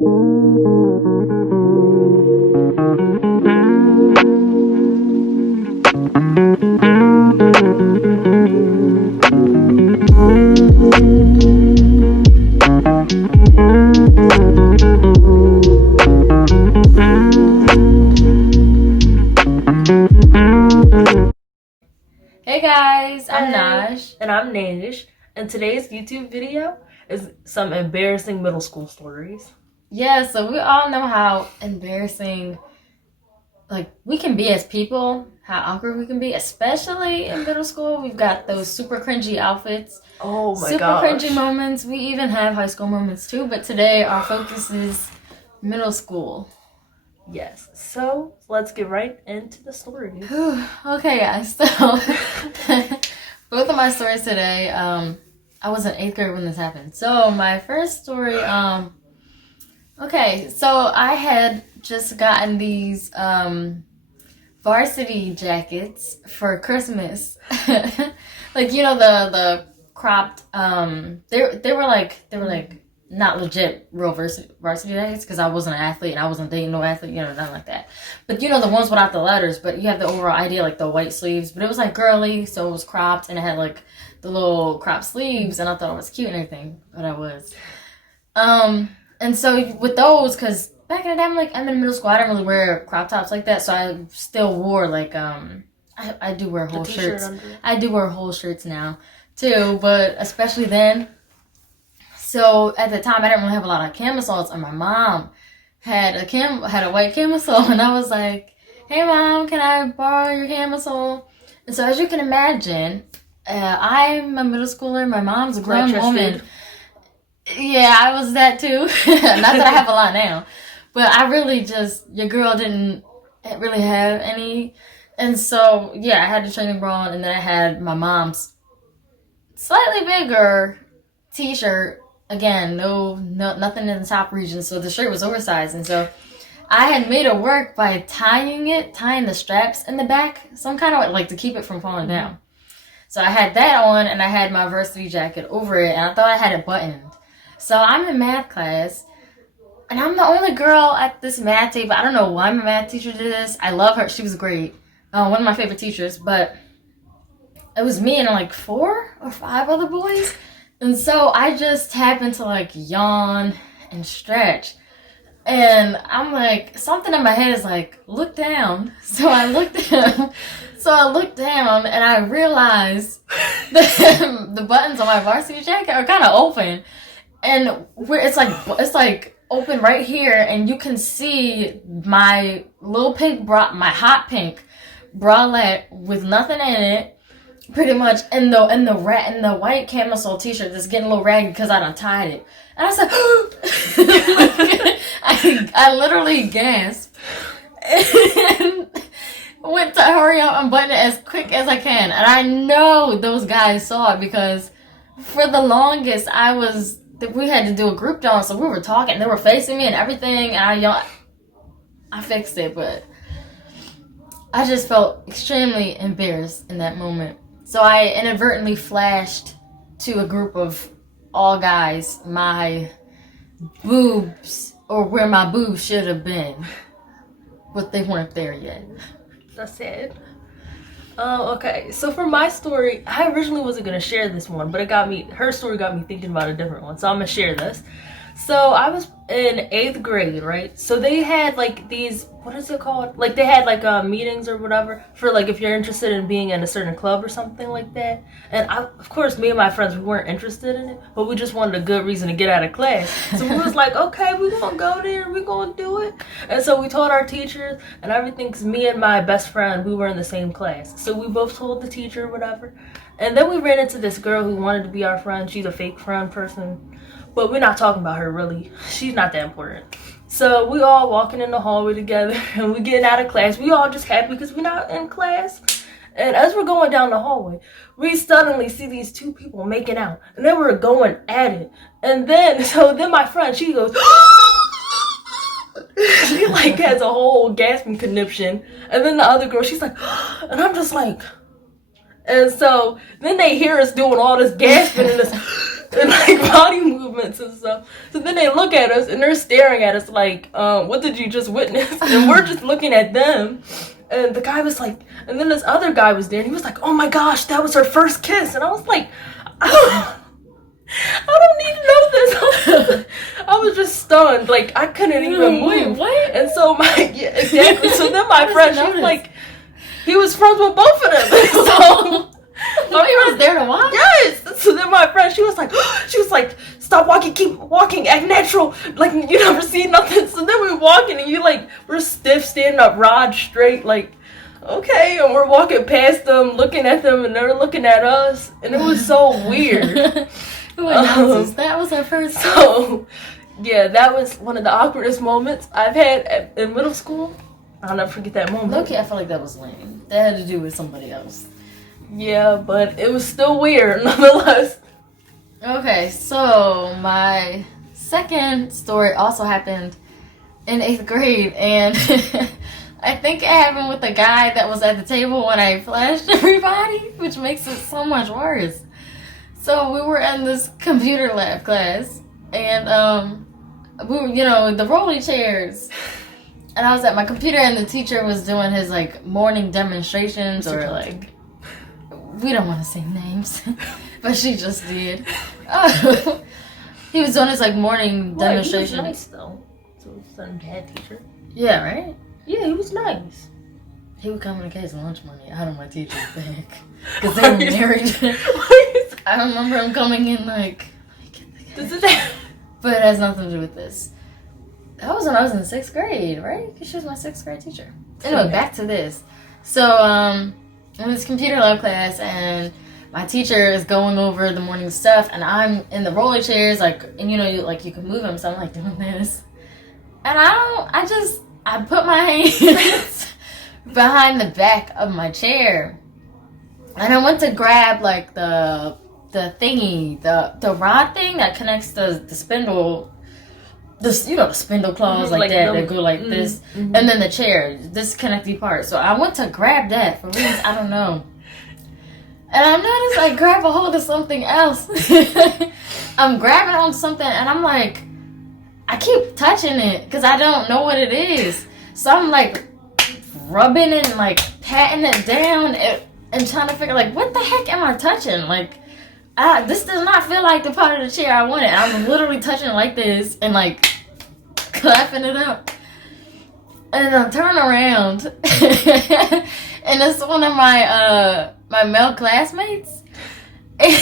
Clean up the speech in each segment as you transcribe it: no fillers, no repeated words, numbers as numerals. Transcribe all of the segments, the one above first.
Hey guys, I'm Naj. And I'm Nanish. And today's YouTube video is some embarrassing middle school stories. Yeah, so we all know how embarrassing we can be as people, how awkward we can be, especially in middle school. We've got those super cringy outfits. Oh my super gosh. Cringy moments. We even have high school moments too, but today our focus is middle school. Yes. So let's get right into the stories. Okay, guys. So both of my stories today, I was in 8th grade when this happened. So my first story, okay, so I had just gotten these varsity jackets for Christmas. The cropped, they were like not legit real varsity jackets because I wasn't an athlete and I wasn't dating no athlete, nothing like that. But the ones without the letters, but you have the overall idea, like the white sleeves. But it was like girly, so it was cropped and it had like the little cropped sleeves, and I thought it was cute and everything. But I was, and so with those, because back in the day, I'm in middle school, I didn't really wear crop tops like that, so I still wore I do wear whole shirts. I do wear whole shirts now too, but especially then. So at the time, I didn't really have a lot of camisoles, and my mom had a white camisole, and I was like, "Hey, Mom, can I borrow your camisole?" And so, as you can imagine, I'm a middle schooler. My mom's a grown woman. Yeah, I was that too. Not that I have a lot now, but I really your girl didn't really have any, and so yeah, I had the training bra on, and then I had my mom's slightly bigger T-shirt. Again, no, nothing in the top region, so the shirt was oversized, and so I had made it work by tying the straps in the back, some kind of like to keep it from falling down. So I had that on, and I had my varsity jacket over it, and I thought I had it buttoned. So I'm in math class, and I'm the only girl at this math table. I don't know why my math teacher did this. I love her; she was great, one of my favorite teachers. But it was me and like 4 or 5 other boys. And so I just happened to yawn and stretch. And I'm like, something in my head is like, look down. So I looked down. And I realized that the buttons on my varsity jacket are kind of open. And it's like open right here, and you can see my little pink my hot pink bralette with nothing in it. Pretty much in the white camisole T-shirt that's getting a little ragged because I untied it, and I said, I literally gasped and went to hurry up and button it as quick as I can, and I know those guys saw it because for the longest we had to do a group dance, so we were talking, they were facing me and everything, and I fixed it, but I just felt extremely embarrassed in that moment. So I inadvertently flashed to a group of all guys my boobs, or where my boobs should have been, but they weren't there yet. That's sad. Okay, so for my story, I originally wasn't going to share this one, but her story got me thinking about a different one, so I'm going to share this. So I was in 8th grade, right? So they had these, what is it called? They had meetings or whatever for if you're interested in being in a certain club or something like that. And of course, me and my friends, we weren't interested in it, but we just wanted a good reason to get out of class. So we was like, okay, we're going to go there, we're going to do it. And so we told our teachers and everything, because me and my best friend, we were in the same class. So we both told the teacher or whatever. And then we ran into this girl who wanted to be our friend. She's a fake friend person. But we're not talking about her, really. She's not that important. So we all walking in the hallway together, and we getting out of class. We all just happy because we're not in class. And as we're going down the hallway, we suddenly see these 2 people making out. And they were going at it. And then my friend, she goes, she has a whole gasping conniption. And then the other girl, she's like, and I'm just like, and so then they hear us doing all this gasping and this and body movement. compliments and stuff. So then they look at us and they're staring at us like, what did you just witness? And we're just looking at them. And the guy was like, and then this other guy was there and he was like, oh my gosh, that was her first kiss. And I was like, I don't need to know this. I was just stunned. Like, I couldn't even move. What? And so exactly. So then my friend, she was like, he was friends with both of them. So he was there to watch? Yes. So then my friend, she was like, stop walking, keep walking, act natural. Like, you never see nothing. So then we're walking and we're stiff, standing up, rod straight, like, okay. And we're walking past them, looking at them, and they're looking at us. And it was so weird. Who announces that was our first time? So, yeah, that was one of the awkwardest moments I've had in middle school. I'll never forget that moment. Loki, I feel like that was lame. That had to do with somebody else. Yeah, but it was still weird, nonetheless. Okay, so my second story also happened in 8th grade, and I think it happened with the guy that was at the table when I flashed everybody, which makes it so much worse. So we were in this computer lab class, and we were, the rolly chairs. And I was at my computer, and the teacher was doing his like morning demonstrations, or like, we don't want to say names, but she just did. He was doing his like morning demonstration. He was nice though. So some bad teacher. Yeah, right. Yeah, he was nice. He would come and get his lunch money out of my teacher's bag because they were married. I remember him coming in like, this is it. But it has nothing to do with this. That was when I was in 6th grade, right? Because she was my 6th grade teacher. Anyway, back to this. So, in this computer lab class, and my teacher is going over the morning stuff, and I'm in the roller chairs, like, and you can move them, so I'm like doing this. And I put my hands behind the back of my chair. And I went to grab like the thingy, the rod thing that connects the spindle, the spindle claws like that that go like this, and then the chair, this connecting part. So I went to grab that for reasons I don't know. And I noticed I grab a hold of something else. I'm grabbing on something and I'm like, I keep touching it because I don't know what it is. So I'm like rubbing it and like patting it down and trying to figure like, what the heck am I touching? Like, this does not feel like the part of the chair I wanted. I'm literally touching it like this and like clapping it up. And then I turn around and it's one of my male classmates. He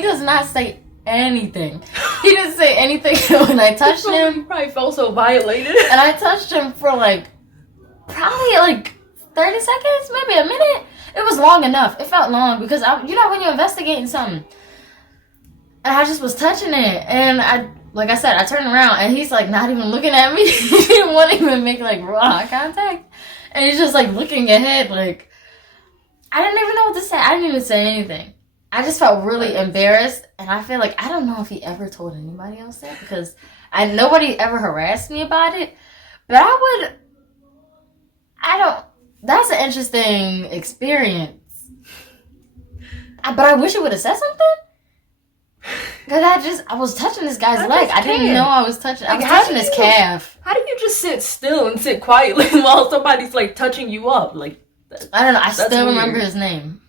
does not say anything. He didn't say anything when I touched him. You probably felt so violated. And I touched him for probably 30 seconds, maybe a minute. It was long enough. It felt long because when you're investigating something. And I just was touching it. And like I said, I turned around and he's like not even looking at me. He didn't want to even make raw eye contact. And he's just like looking ahead like, I didn't even know what to say. I didn't even say anything. I just felt really embarrassed. And I feel like, I don't know if he ever told anybody else that because nobody ever harassed me about it. But that's an interesting experience. But I wish it would have said something. Because I was touching this guy's leg. I didn't know I was touching. I was touching his calf. How do you just sit still and sit quietly while somebody's like touching you up? Like, I don't know. I still remember his name.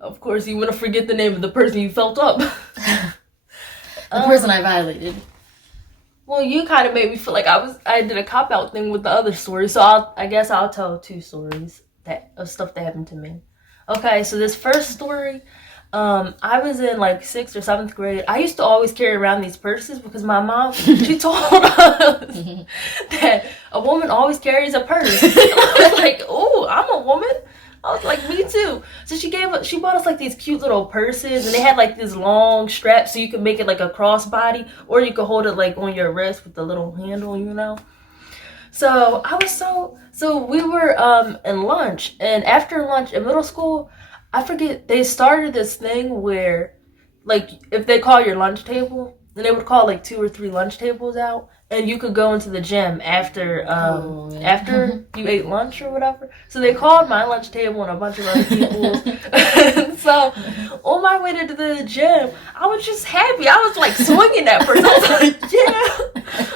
Of course, you want to forget the name of the person you felt up. The person I violated. Well, you kind of made me feel like I did a cop-out thing with the other story. So I guess I'll tell 2 stories of stuff that happened to me. Okay, so this first story, I was in 6th or 7th grade. I used to always carry around these purses because my mom, she told us that a woman always carries a purse. And I was like, oh, I'm a woman. I was like, me too. So she bought us these cute little purses, and they had this long strap so you could make it like a crossbody, or you could hold it on your wrist with the little handle, So so we were in lunch, and after lunch in middle school, I forget, they started this thing where if they call your lunch table, and they would call like 2 or 3 lunch tables out, and you could go into the gym after after you ate lunch or whatever. So they called my lunch table and a bunch of other people's. So on my way to the gym, I was just happy. I was like swinging that person. I was like, yeah,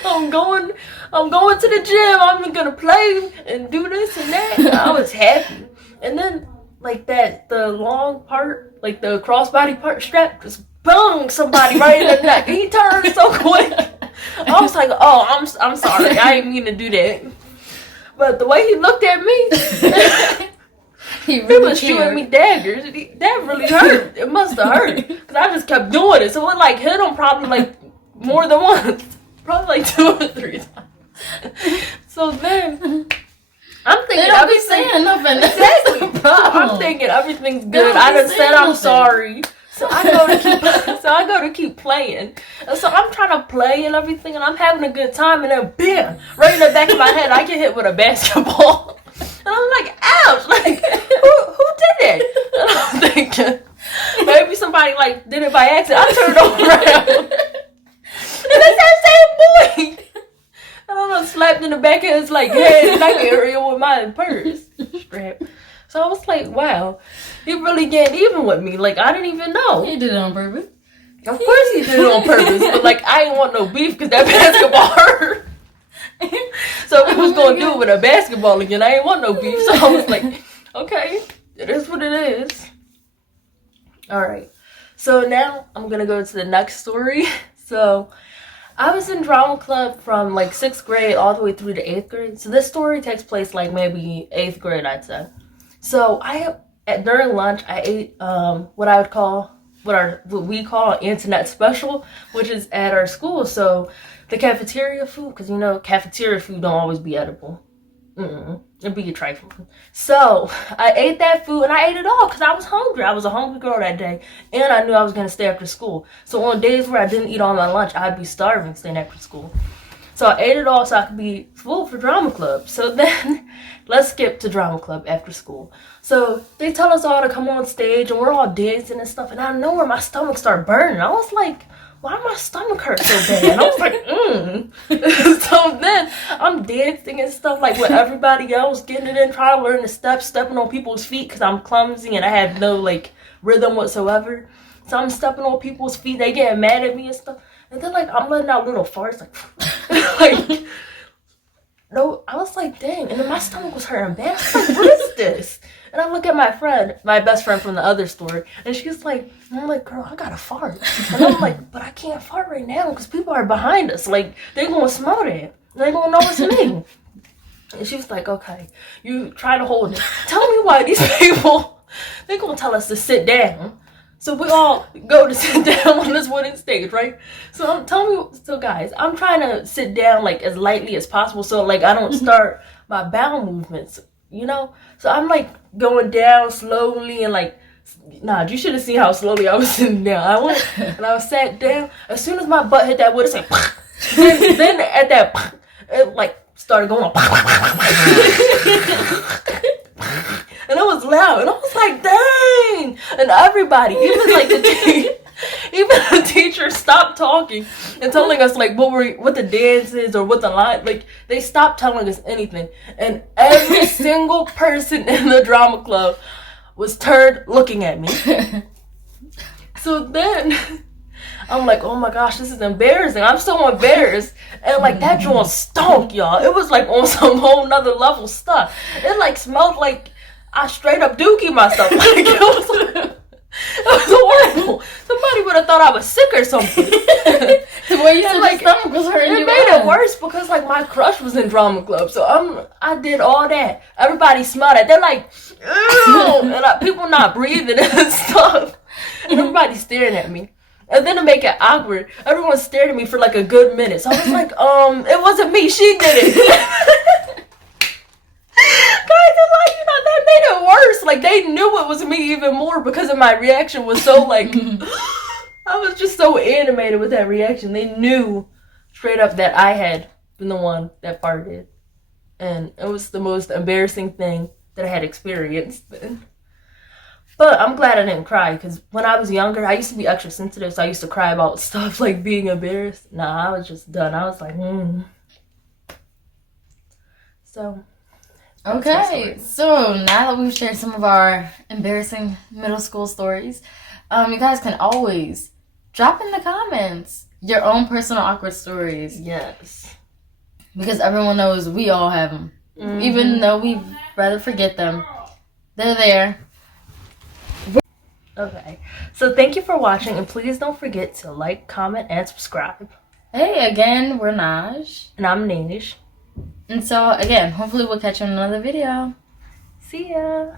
I'm going to the gym. I'm gonna play and do this and that. And I was happy. And then like the long part, like the crossbody part strap, just boom, somebody right in the neck. He turned so quick. I was like, oh, I'm sorry. I didn't mean to do that. But the way he looked at me, he was shooting me daggers. That really hurt. It must have hurt. Because I just kept doing it. So it like hit him probably like more than once. Probably like 2 or 3 times. So then I'm thinking everything's saying nothing. Exactly. I'm thinking everything's good. I done said I'm sorry. So I go to keep playing. And so I'm trying to play and everything, and I'm having a good time, and then bam, right in the back of my head, I get hit with a basketball. And I'm like, ouch, like, who did it? And I'm thinking, maybe somebody like did it by accident. I turned around. And it's that same boy. And I'm not slapped in the back of his like head and neck area with my purse strap. So I was like, wow, he really getting even with me. Like, I didn't even know. He did it on purpose. Of course he did it on purpose. But, like, I didn't want no beef because that basketball hurt. So if he was going to do it with a basketball again, I didn't want no beef. So I was like, okay, it is what it is. All right. So now I'm going to go to the next story. So I was in drama club from, like, 6th grade all the way through to 8th grade. So this story takes place, like, maybe 8th grade, I'd say. So during lunch, I ate what we call internet special, which is at our school. So the cafeteria food, because you know cafeteria food don't always be edible. It'd be a trifle. So I ate that food and I ate it all because I was hungry. I was a hungry girl that day, and I knew I was gonna stay after school. So on days where I didn't eat all my lunch, I'd be starving staying after school. So I ate it all so I could be full for drama club. So then, let's skip to drama club after school. So they tell us all to come on stage and we're all dancing and stuff. And I know where my stomach started burning. I was like, why my stomach hurt so bad? And I was like, So then I'm dancing and stuff like with everybody else, getting it in, trying to learn the steps, stepping on people's feet because I'm clumsy and I have no like rhythm whatsoever. So I'm stepping on people's feet. They getting mad at me and stuff. And then, like, I'm letting out little farts, like, no, I was like, dang. And then my stomach was hurting bad. I was like, what is this? And I look at my friend, my best friend from the other story, and she's like, and I'm like, girl, I gotta fart. And I'm like, but I can't fart right now because people are behind us. Like, they're gonna smell that. They're gonna know it's me. And she was like, okay, you try to hold it. Tell me why these people, they're gonna tell us to sit down. So we all go to sit down on this wooden stage, right? So guys, I'm trying to sit down like as lightly as possible so like I don't start my bowel movements, you know? So I'm like going down slowly and like, nah, you should have seen how slowly I was sitting down. I went and I was sat down. As soon as my butt hit that wood, it's like, then at that, it like started going. And it was loud, and I was like, dang! And everybody, even like the teacher stopped talking and telling us like what the dance is or what the line, like they stopped telling us anything. And every single person in the drama club was turned looking at me. So then I'm like, oh my gosh, this is embarrassing. I'm so embarrassed. And like that joint stunk, y'all. It was like on some whole nother level stuff. It like smelled like I straight up dookie myself. Like it was horrible. Somebody would have thought I was sick or something. The way you said like, your stomach was hurting. It made it worse because like my crush was in drama club, so I did all that. Everybody smelled it. They're like, ew, and people not breathing and stuff. And everybody's staring at me. And then to make it awkward, everyone stared at me for like a good minute. So I was like, it wasn't me. She did it. Guys, like, you know, that made it worse. Like, they knew it was me even more because of my reaction was so, like, I was just so animated with that reaction. They knew straight up that I had been the one that farted. And it was the most embarrassing thing that I had experienced then. But I'm glad I didn't cry, because when I was younger, I used to be extra sensitive, so I used to cry about stuff like being embarrassed. Nah, I was just done. I was like, So, that's my Okay, story. so now that we've shared some of our embarrassing middle school stories, you guys can always drop in the comments your own personal awkward stories, Yes. because everyone knows we all have them. Even though we'd rather forget them, they're there. Okay. So thank you for watching, and please don't forget to like, comment, and subscribe. Hey, again, we're Naj. And I'm Naish. And so, again, hopefully we'll catch you in another video. See ya.